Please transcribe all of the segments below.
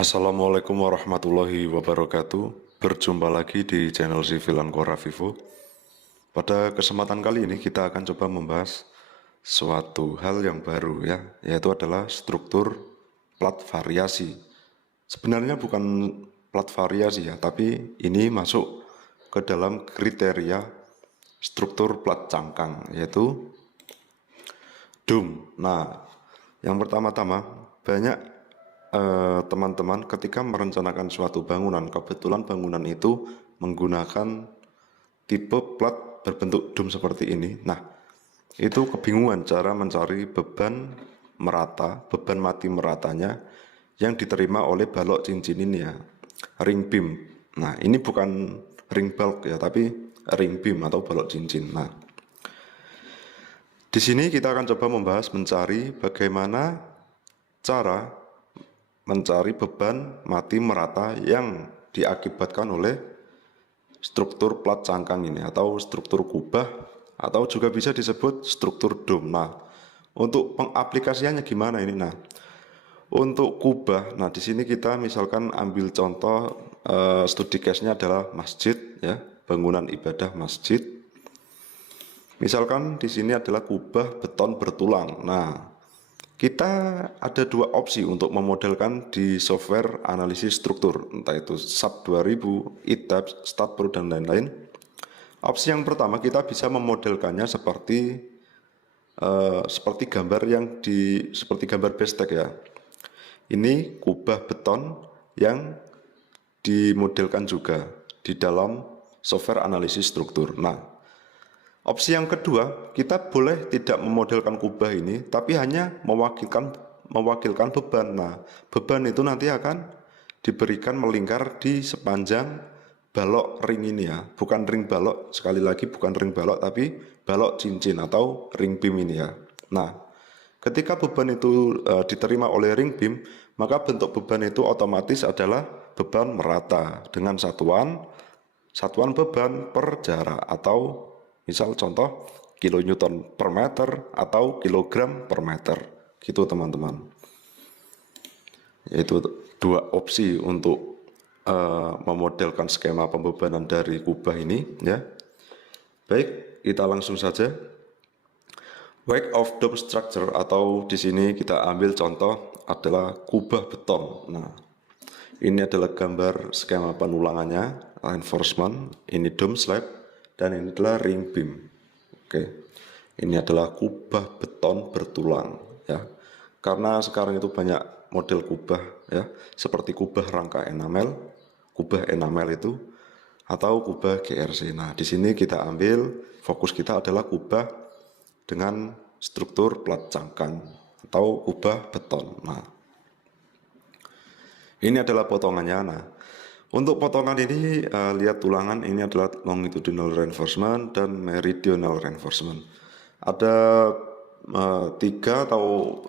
Assalamualaikum warahmatullahi wabarakatuh. Berjumpa lagi di channel Civil Ancora Vivo. Pada kesempatan kali ini kita akan coba membahas suatu hal yang baru ya, yaitu adalah struktur plat variasi. Sebenarnya bukan plat variasi ya, tapi ini masuk ke dalam kriteria struktur plat cangkang, yaitu DUM. Nah, yang pertama-tama banyak teman-teman ketika merencanakan suatu bangunan, kebetulan bangunan itu menggunakan tipe plat berbentuk dum seperti ini. Nah, itu kebingungan cara mencari beban merata, beban mati meratanya yang diterima oleh balok cincin ini ya, ring beam. Nah, ini bukan ring bulk ya, tapi ring beam atau balok cincin. Nah, di sini kita akan coba membahas mencari bagaimana cara mencari beban mati merata yang diakibatkan oleh struktur plat cangkang ini atau struktur kubah atau juga bisa disebut struktur dom. Nah, untuk pengaplikasiannya gimana ini? Nah, untuk kubah, nah di sini kita misalkan ambil contoh studi case-nya adalah masjid ya, bangunan ibadah masjid. Misalkan di sini adalah kubah beton bertulang. Nah, kita ada dua opsi untuk memodelkan di software analisis struktur, entah itu SAP 2000, ETABS, StatPro, dan lain-lain. Opsi yang pertama kita bisa memodelkannya seperti gambar seperti gambar bestek ya. Ini kubah beton yang dimodelkan juga di dalam software analisis struktur. Nah, opsi yang kedua, kita boleh tidak memodelkan kubah ini, tapi hanya mewakilkan beban. Nah, beban itu nanti akan diberikan melingkar di sepanjang balok ring ini ya, bukan ring balok, sekali lagi bukan ring balok, tapi balok cincin atau ring beam ini ya. Nah, ketika beban itu diterima oleh ring beam, maka bentuk beban itu otomatis adalah beban merata dengan satuan beban per jarak atau misal contoh kilonewton per meter atau kilogram per meter, gitu teman-teman. Yaitu dua opsi untuk memodelkan skema pembebanan dari kubah ini ya. Baik, kita langsung saja. Weight of dome structure atau di sini kita ambil contoh adalah kubah beton. Nah, ini adalah gambar skema penulangannya, reinforcement, ini dome slab, dan ini adalah ring beam. Oke, ini adalah kubah beton bertulang ya. Karena sekarang itu banyak model kubah ya, seperti kubah rangka enamel, kubah enamel itu, atau kubah GRC. Nah, di sini kita ambil fokus kita adalah kubah dengan struktur plat cangkang atau kubah beton. Nah, ini adalah potongannya. Nah, untuk potongan ini lihat tulangan, ini adalah longitudinal reinforcement dan meridional reinforcement. Ada 3 atau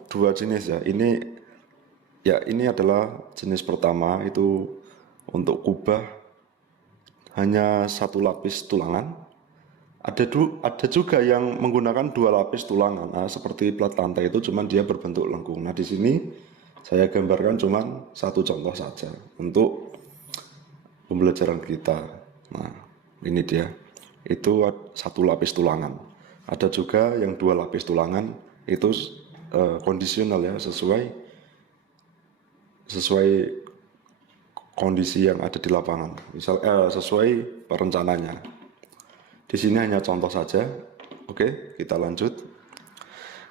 2 jenis ya. Ini adalah jenis pertama, itu untuk kubah hanya 1 lapis tulangan. Ada juga yang menggunakan 2 lapis tulangan. Nah, seperti plat lantai itu cuman dia berbentuk lengkung. Nah, di sini saya gambarkan cuman 1 contoh saja untuk pembelajaran kita. Nah, ini dia. Itu 1 lapis tulangan. Ada juga yang 2 lapis tulangan, itu kondisional ya, sesuai kondisi yang ada di lapangan. Sesuai perencananya. Di sini hanya contoh saja. Oke, kita lanjut.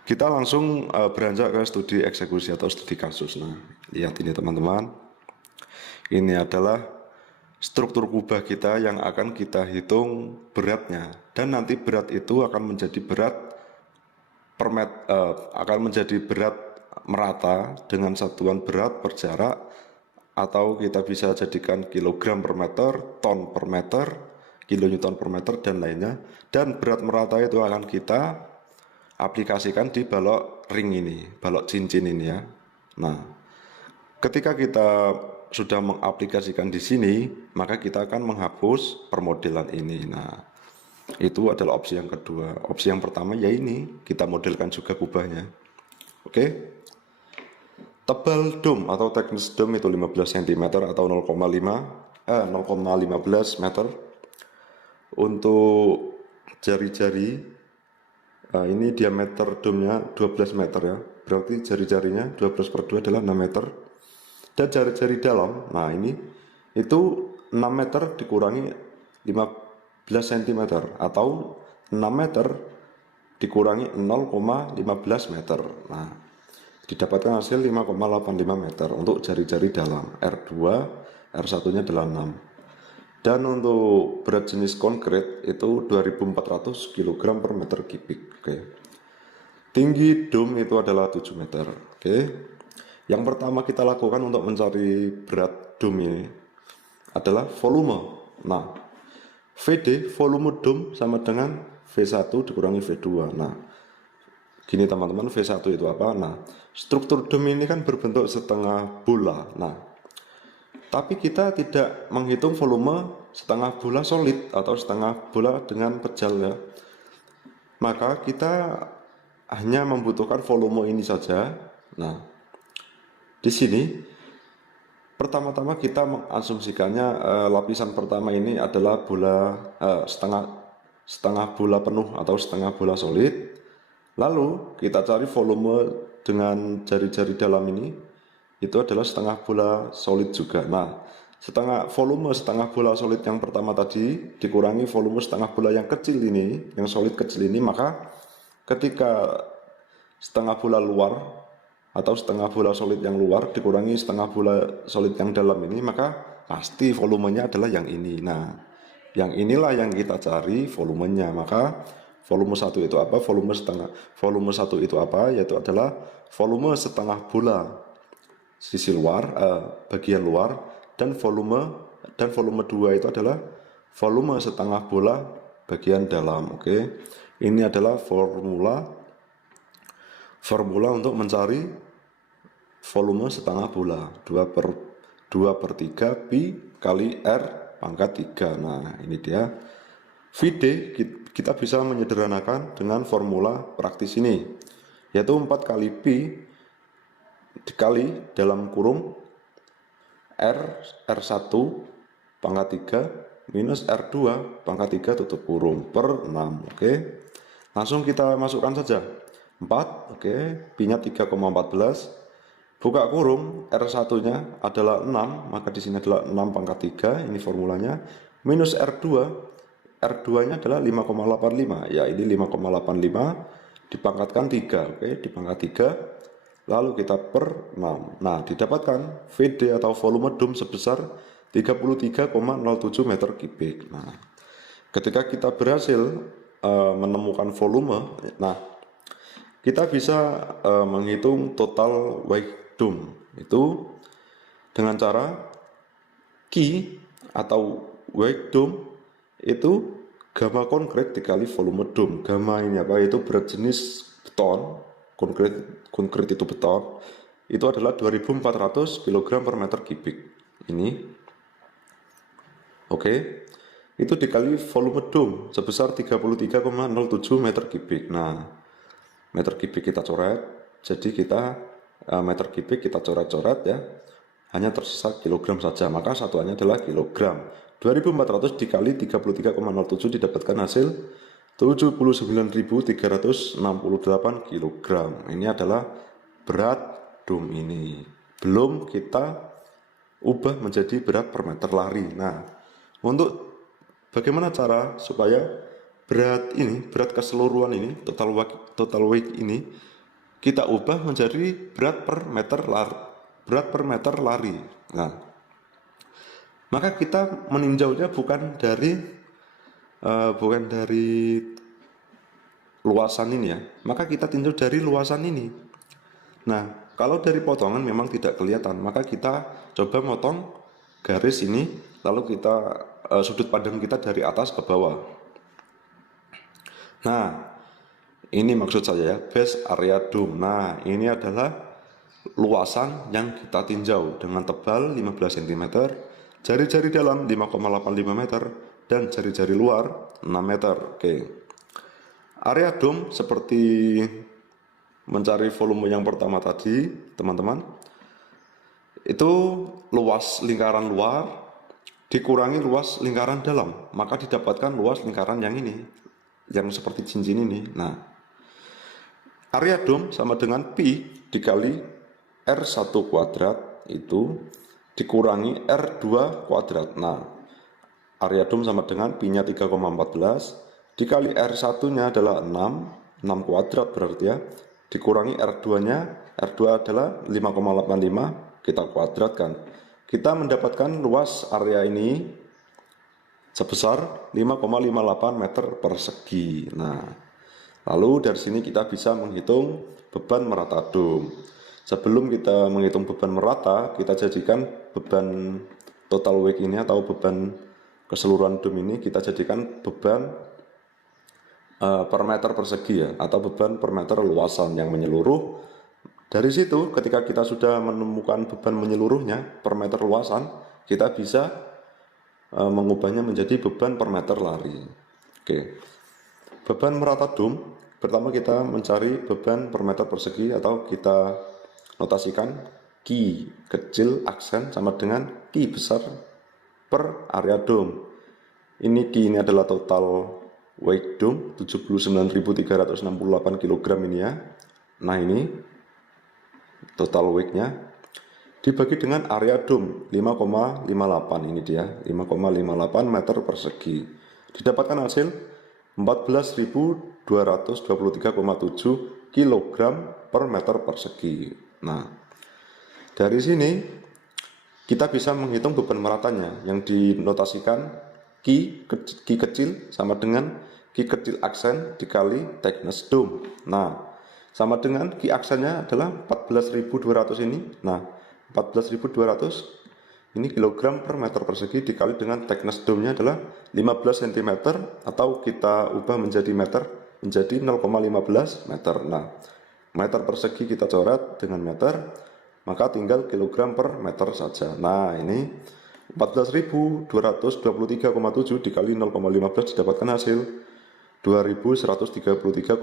Kita langsung beranjak ke studi eksekusi atau studi kasus. Nah, lihat ini teman-teman. Ini adalah struktur kubah kita yang akan kita hitung beratnya, dan nanti berat itu akan menjadi berat merata dengan satuan berat per jarak, atau kita bisa jadikan kilogram per meter, ton per meter, kilonewton per meter, dan lainnya. Dan berat merata itu akan kita aplikasikan di balok ring ini, balok cincin ini ya. Nah, ketika kita sudah mengaplikasikan di sini, maka kita akan menghapus permodelan ini. Nah, itu adalah opsi yang kedua. Opsi yang pertama ya ini, kita modelkan juga kubahnya. Oke. Tebal dom atau thickness dom itu 15 cm atau 0,15 meter. Untuk jari-jari, ini diameter domnya 12 meter ya. Berarti jari-jarinya 12 per 2 adalah 6 meter. Dan jari-jari dalam, nah ini itu 6 meter dikurangi 15 cm atau 6 meter dikurangi 0,15 meter. Nah, didapatkan hasil 5,85 meter untuk jari-jari dalam. R2, R1-nya adalah 6. Dan untuk berat jenis konkret itu 2400 kg per meter kubik. Oke. Tinggi dom itu adalah 7 meter. Oke. Yang pertama kita lakukan untuk mencari berat dom ini adalah volume. Nah, VD volume dom sama dengan V1 dikurangi V2. Nah, gini teman-teman, V1 itu apa? Nah, struktur dom ini kan berbentuk setengah bola. Nah, tapi kita tidak menghitung volume setengah bola solid atau setengah bola dengan pejal ya. Maka kita hanya membutuhkan volume ini saja. Nah, di sini pertama-tama kita mengasumsikannya lapisan pertama ini adalah bola setengah bola penuh atau setengah bola solid. Lalu kita cari volume dengan jari-jari dalam ini, itu adalah setengah bola solid juga. Nah, volume setengah bola solid yang pertama tadi dikurangi volume setengah bola yang kecil ini, yang solid kecil ini, maka ketika setengah bola luar atau setengah bola solid yang luar dikurangi setengah bola solid yang dalam ini, maka pasti volumenya adalah yang ini. Nah, yang inilah yang kita cari volumenya. Maka volume 1 itu apa? Volume 1 itu apa? Yaitu adalah volume setengah bola sisi luar, bagian luar, dan volume 2 itu adalah volume setengah bola bagian dalam. Oke. Ini adalah formula untuk mencari volume setengah bola. 2/3 pi kali R pangkat 3. Nah, ini dia. VD kita bisa menyederhanakan dengan formula praktis ini, yaitu 4 kali pi dikali dalam kurung R1 pangkat 3 minus R2 pangkat 3 tutup kurung per 6. Oke. Langsung kita masukkan saja. 4, oke, pi-nya 3,14. Buka kurung, R1-nya adalah 6, maka di sini adalah 6 pangkat 3, ini formulanya, minus R2. R2-nya adalah 5,85, ya ini 5,85 dipangkatkan 3, oke, dipangkat 3. Lalu kita per 6. Nah, didapatkan VD atau volume dom sebesar 33,07 meter kubik. Nah, ketika kita berhasil menemukan volume, nah, kita bisa menghitung total weight dom itu dengan cara Q atau weight dom itu gamma konkret dikali volume dom. Gamma ini apa? Yaitu berat jenis beton. Konkret itu beton, itu adalah 2400 kg per meter kubik. Ini oke, itu dikali volume dom sebesar 33,07 meter kubik. Nah, meter kubik kita coret, jadi kita meter kubik kita coret-coret ya, hanya tersisa kilogram saja, maka satuannya adalah kilogram. 2400 dikali 33,07 didapatkan hasil 79.368 kg. Ini adalah berat dom ini. Belum kita ubah menjadi berat per meter lari. Nah, untuk bagaimana cara supaya berat keseluruhan ini, total weight ini kita ubah menjadi berat per meter lari. Nah, maka kita meninjaunya bukan dari luasan ini ya, maka kita tinjau dari luasan ini. Nah, kalau dari potongan memang tidak kelihatan, maka kita coba motong garis ini, lalu kita sudut pandang kita dari atas ke bawah. Nah, ini maksud saya ya, base area dome. Nah, ini adalah luasan yang kita tinjau dengan tebal 15 cm, jari-jari dalam 5,85 meter, dan jari-jari luar 6 meter. Oke. Area dom seperti mencari volume yang pertama tadi, teman-teman. itu luas lingkaran luar dikurangi luas lingkaran dalam, maka didapatkan luas lingkaran yang ini, yang seperti cincin ini. Nah, area dom sama dengan pi dikali R1 kuadrat itu dikurangi R2 kuadrat. Nah, area dom sama dengan pi-nya 3,14 dikali R1-nya adalah 6 kuadrat berarti ya, dikurangi R2-nya, R2 adalah 5,85, kita kuadratkan. Kita mendapatkan luas area ini sebesar 5,58 meter persegi. Nah, lalu dari sini kita bisa menghitung beban merata dom. Sebelum kita menghitung beban merata, kita jadikan beban total weight ini atau beban keseluruhan dom ini kita jadikan beban per meter persegi ya, atau beban per meter luasan yang menyeluruh. Dari situ ketika kita sudah menemukan beban menyeluruhnya per meter luasan, kita bisa mengubahnya menjadi beban per meter lari. Oke. Beban merata dom, pertama kita mencari beban per meter persegi atau kita notasikan Q kecil aksen sama dengan Q besar per area dom. Ini Q ini adalah total weight dom 79.368 kg ini ya. Nah, ini total weight-nya dibagi dengan area dom 5,58, ini dia 5,58 meter persegi. Didapatkan hasil 14.223,7 kg per meter persegi. Nah, dari sini kita bisa menghitung beban meratanya yang dinotasikan Q kecil sama dengan Q kecil aksen dikali thickness dom. Nah, sama dengan Q aksennya adalah 14.200 ini. Nah, 14.200 ini kilogram per meter persegi dikali dengan thickness domnya adalah 15 cm atau kita ubah menjadi meter menjadi 0,15 meter. Nah, meter persegi kita coret dengan meter, maka tinggal kilogram per meter saja. Nah, ini 14.223,7 dikali 0,15 didapatkan hasil 2133,56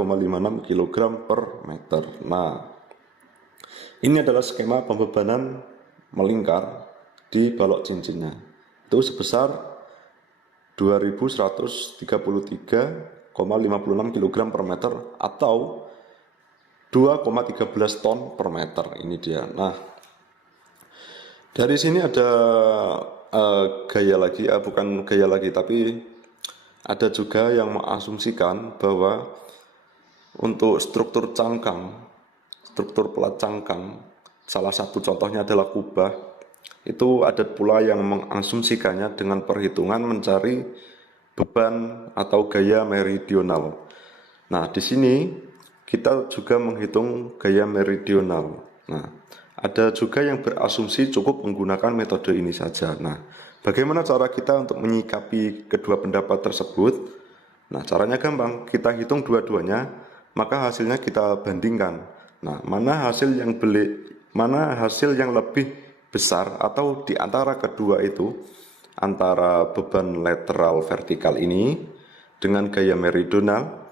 kg per meter. Nah, ini adalah skema pembebanan melingkar di balok cincinnya. Itu sebesar 2133,56 kg per meter atau 2,13 ton per meter. Ini dia. Nah, dari sini ada gaya lagi, bukan gaya lagi, tapi ada juga yang mengasumsikan bahwa untuk struktur cangkang, struktur pelat cangkang, salah satu contohnya adalah kubah, itu ada pula yang mengasumsikannya dengan perhitungan mencari beban atau gaya meridional. Nah, di sini kita juga menghitung gaya meridional. Nah, ada juga yang berasumsi cukup menggunakan metode ini saja. Nah, bagaimana cara kita untuk menyikapi kedua pendapat tersebut? Nah, caranya gampang, kita hitung dua-duanya, maka hasilnya kita bandingkan. Nah, mana hasil yang lebih besar atau di antara kedua itu, antara beban lateral vertikal ini dengan gaya meridional,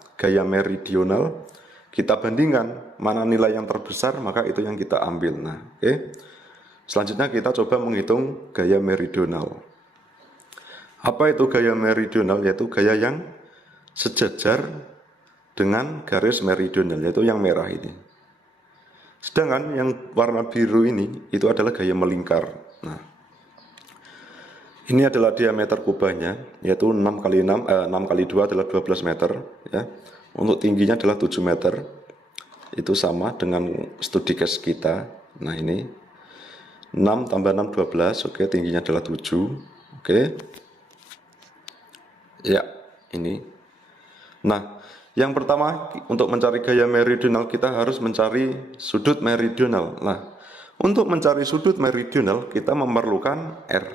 kita bandingkan mana nilai yang terbesar, maka itu yang kita ambil. Nah, oke. Selanjutnya kita coba menghitung gaya meridional. Apa itu gaya meridional? Yaitu gaya yang sejajar dengan garis meridional, yaitu yang merah ini. Sedangkan yang warna biru ini itu adalah gaya melingkar. Nah, ini adalah diameter kubahnya, yaitu 6 kali 2 adalah 12 meter ya. Untuk tingginya adalah 7 meter. Itu sama dengan studi case kita. Nah, ini 6 tambah 6 12, oke, tingginya adalah 7. Oke. Ya, ini. Nah, yang pertama untuk mencari gaya meridional kita harus mencari sudut meridional. Nah, untuk mencari sudut meridional kita memerlukan R.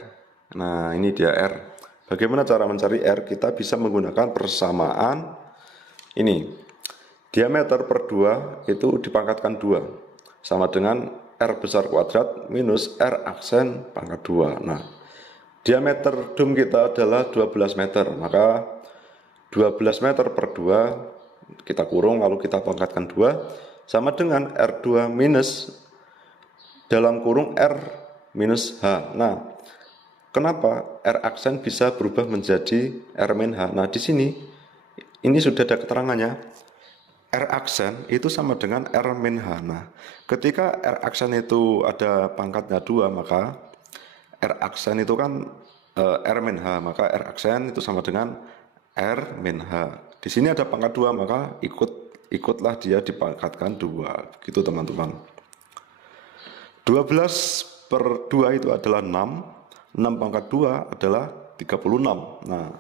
Nah, ini dia R. Bagaimana cara mencari R? Kita bisa menggunakan persamaan ini. Diameter per 2 itu dipangkatkan 2. Sama dengan R besar kuadrat minus R aksen pangkat 2. Nah, diameter dom kita adalah 12 meter. Maka 12 meter per 2 kita kurung lalu kita pangkatkan 2 sama dengan R2 minus dalam kurung R minus H. Nah, kenapa R aksen bisa berubah menjadi R min H? Nah, di sini ini sudah ada keterangannya. R aksen itu sama dengan R min H. Nah, ketika R aksen itu ada pangkatnya 2, maka R aksen itu kan R min H, maka R aksen itu sama dengan R min H. Di sini ada pangkat 2, maka ikutlah dia dipangkatkan 2. Begitu teman-teman. 12 per 2 itu adalah 6. 6 pangkat 2 adalah 36. Nah,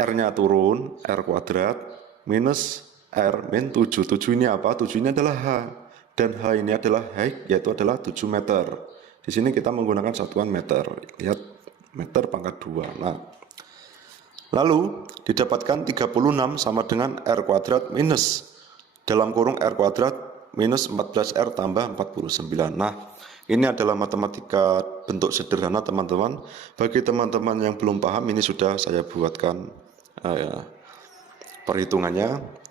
R-nya turun, R kuadrat minus R min 7. 7 ini apa? 7 ini adalah H. Dan H ini adalah height, yaitu adalah 7 meter. Di sini kita menggunakan satuan meter. Lihat, meter pangkat 2. Nah, lalu didapatkan 36 sama dengan R kuadrat minus dalam kurung R kuadrat minus 14R tambah 49. Nah, ini adalah matematika bentuk sederhana teman-teman. Bagi teman-teman yang belum paham, ini sudah saya buatkan perhitungannya.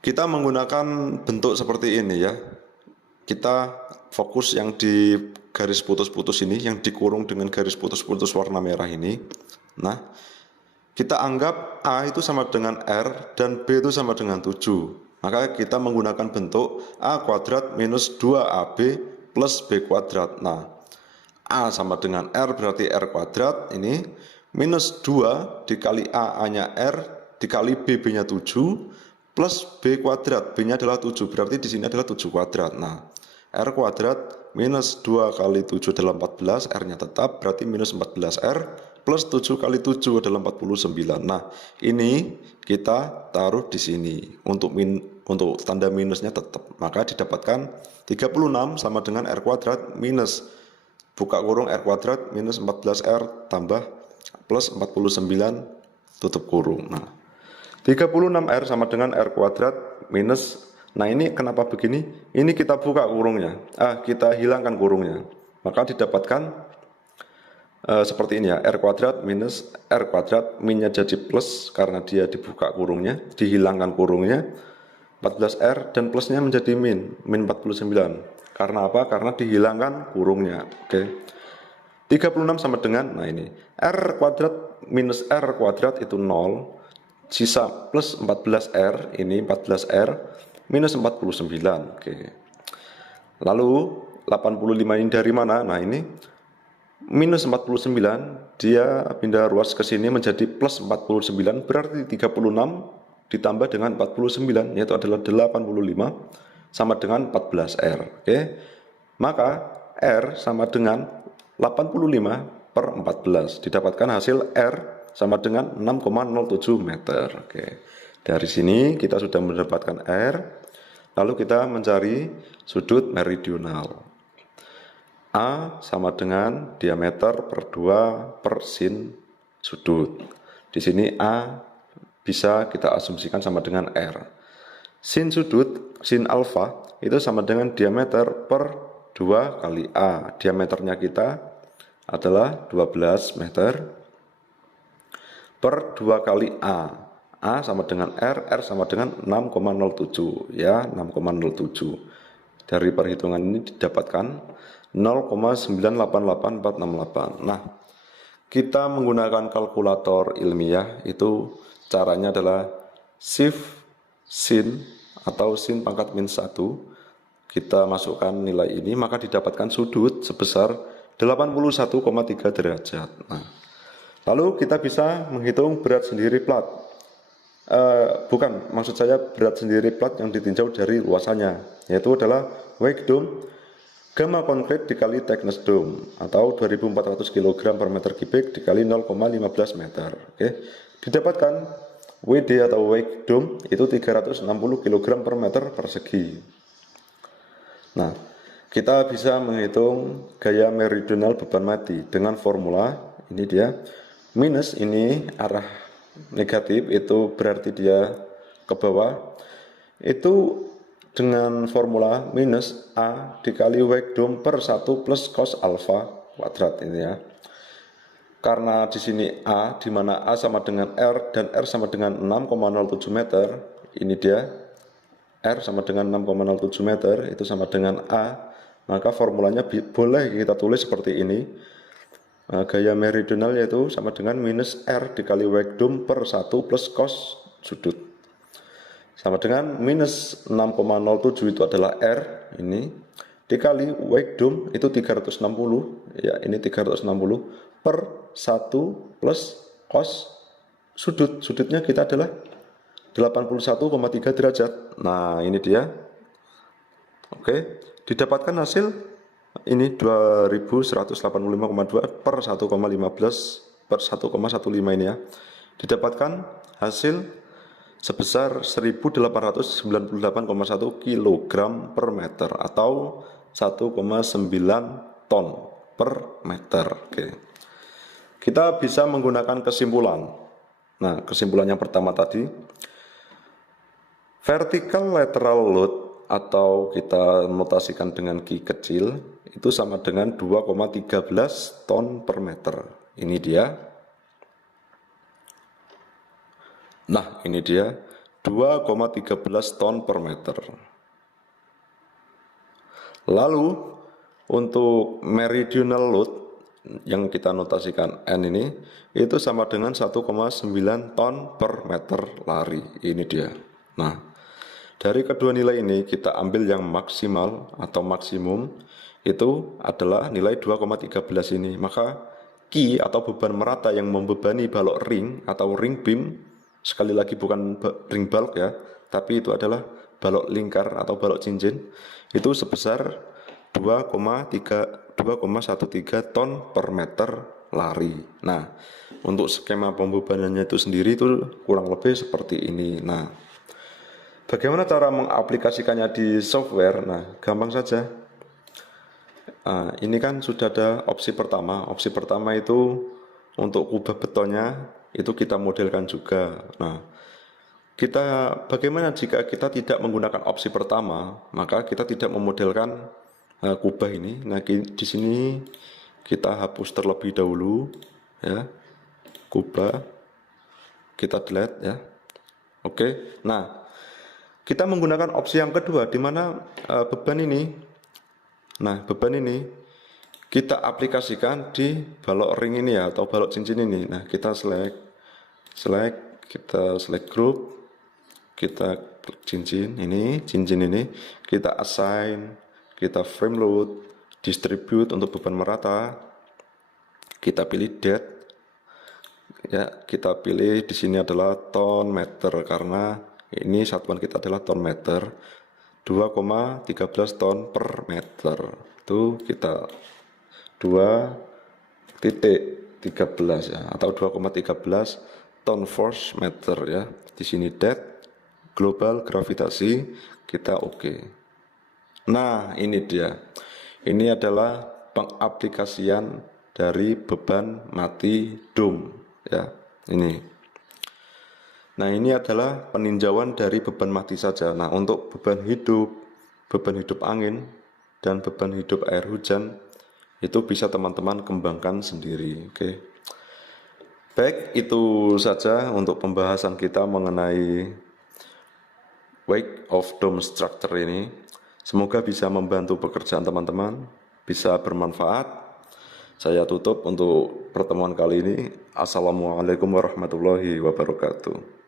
Kita menggunakan bentuk seperti ini ya. Kita fokus yang di garis putus-putus ini, yang dikurung dengan garis putus-putus warna merah ini. Nah, kita anggap A itu sama dengan R dan B itu sama dengan 7. Maka kita menggunakan bentuk A kuadrat minus 2AB plus B kuadrat. Nah, A sama dengan R berarti R kuadrat ini minus 2 dikali A-nya R dikali B-nya 7 plus B kuadrat. B-nya adalah 7, berarti di sini adalah 7 kuadrat. Nah, R kuadrat minus 2 kali 7 adalah 14, R-nya tetap berarti minus 14R plus 7 kali 7 adalah 49. Nah, ini kita taruh di sini untuk tanda minusnya tetap. Maka didapatkan 36 sama dengan R kuadrat minus buka kurung R kuadrat minus 14R tambah plus 49 tutup kurung. Nah, 36R sama dengan R kuadrat minus, nah ini kenapa begini? Ini kita buka kurungnya, kita hilangkan kurungnya. Maka didapatkan seperti ini ya, R kuadrat minus R kuadrat, minnya jadi plus karena dia dibuka kurungnya, dihilangkan kurungnya. 14R dan plusnya menjadi min 49. Karena apa? Karena dihilangkan kurungnya. Oke. 36 sama dengan, nah ini, R kuadrat minus R kuadrat itu 0, sisa plus 14R, ini 14R, minus 49. Oke. Lalu, 85 ini dari mana? Nah ini, minus 49, dia pindah ruas ke sini menjadi plus 49, berarti 36 ditambah dengan 49, yaitu adalah 85 sama dengan 14R. Oke. Maka R sama dengan 85 per 14. Didapatkan hasil R sama dengan 6,07 meter. Oke. Dari sini kita sudah mendapatkan R. Lalu kita mencari sudut meridional. A sama dengan diameter per 2 per sin sudut. Di sini A bisa kita asumsikan sama dengan R. Sin sudut, sin alfa, itu sama dengan diameter per 2 kali A. Diameternya kita adalah 12 meter per 2 kali A. A sama dengan R sama dengan 6,07. Ya, 6,07. Dari perhitungan ini didapatkan 0,9884868. Nah, kita menggunakan kalkulator ilmiah itu caranya adalah shift sin atau sin pangkat min 1. Kita masukkan nilai ini, maka didapatkan sudut sebesar 81,3 derajat. Nah, lalu kita bisa menghitung berat sendiri plat. Bukan, maksud saya berat sendiri plat yang ditinjau dari luasannya, yaitu adalah wake dome gamma konkret dikali thickness dome atau 2400 kg per meter kubik dikali 0,15 meter. Oke. Didapatkan WD atau wake dome itu 360 kg per meter persegi. Nah, kita bisa menghitung gaya meridional beban mati dengan formula ini dia. Minus ini arah negatif, itu berarti dia ke bawah. Itu dengan formula minus A dikali wake dome per 1 plus cos alpha kuadrat ini ya. Karena di sini A, di mana A sama dengan R dan R sama dengan 6,07 meter, ini dia R sama dengan 6,07 meter, itu sama dengan A maka formulanya boleh kita tulis seperti ini. Gaya meridional yaitu sama dengan minus R dikali wake dome per 1 plus cos sudut. Sama dengan minus 6,07 itu adalah R ini dikali wake dome itu 360, ya ini 360 per 1 plus cos sudut. Sudutnya kita adalah 81,3 derajat. Nah, ini dia. Oke, didapatkan hasil ini 2185,2 per 1,15 per 1,15 ini ya. Didapatkan hasil sebesar 1898,1 kg per meter atau 1,9 ton per meter. Oke. Kita bisa menggunakan kesimpulan. Nah, kesimpulan yang pertama tadi, vertical lateral load atau kita notasikan dengan Q kecil itu sama dengan 2,13 ton per meter. Ini dia. Nah, ini dia 2,13 ton per meter. Lalu untuk meridional load yang kita notasikan N ini itu sama dengan 1,9 ton per meter lari. Ini dia. Nah, dari kedua nilai ini kita ambil yang maksimal atau maksimum itu adalah nilai 2,13 ini. Maka Q atau beban merata yang membebani balok ring atau ring beam, sekali lagi bukan ring bulk ya, tapi itu adalah balok lingkar atau balok cincin, itu sebesar 2,13 ton per meter lari. Nah, untuk skema pembebanannya itu sendiri itu kurang lebih seperti ini. Nah, bagaimana cara mengaplikasikannya di software? Nah, gampang saja. Ini kan sudah ada opsi pertama. Opsi pertama itu untuk kubah betonnya itu kita modelkan juga. Nah, bagaimana jika kita tidak menggunakan opsi pertama, maka kita tidak memodelkan kubah ini. Nah, di sini kita hapus terlebih dahulu, ya, kubah, kita delete ya. Oke. Nah, kita menggunakan opsi yang kedua, di mana beban ini. Nah, beban ini kita aplikasikan di balok ring ini ya, atau balok cincin ini. Nah, kita select, kita select group, kita klik cincin ini, kita assign, kita frame load, distribute untuk beban merata, kita pilih depth, ya, kita pilih di sini adalah ton meter karena ini satuan kita adalah ton meter. 2,13 ton per meter itu kita 2,13 ya, atau 2,13 ton force meter ya. Di sini depth, global gravitasi kita oke. Nah, ini dia. Ini adalah pengaplikasian dari beban mati dome ya. Ini. Nah, ini adalah peninjauan dari beban mati saja. Nah, untuk beban hidup angin, dan beban hidup air hujan, itu bisa teman-teman kembangkan sendiri. Oke. Baik, itu saja untuk pembahasan kita mengenai wake of dome structure ini. Semoga bisa membantu pekerjaan teman-teman, bisa bermanfaat. Saya tutup untuk pertemuan kali ini. Assalamualaikum warahmatullahi wabarakatuh.